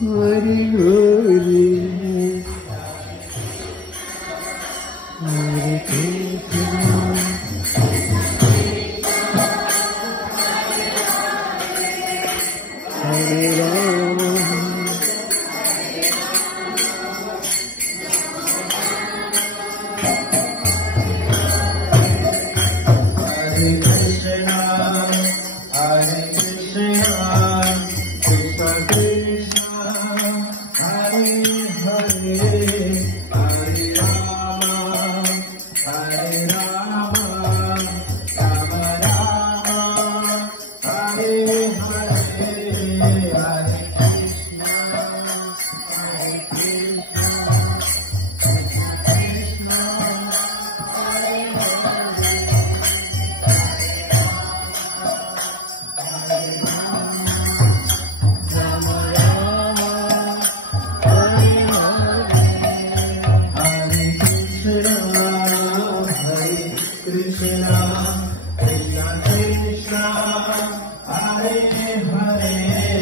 Hari Hari Hare Krishna Hare Rama Hare Krishna Hare Krishna Krishna Krishna Hare Hare Hare Rama Hare Rama Rama Rama Hare Hare Hare Krishna Hare Krishna Krishna Hare Hare Krishna Krishna Hare Hare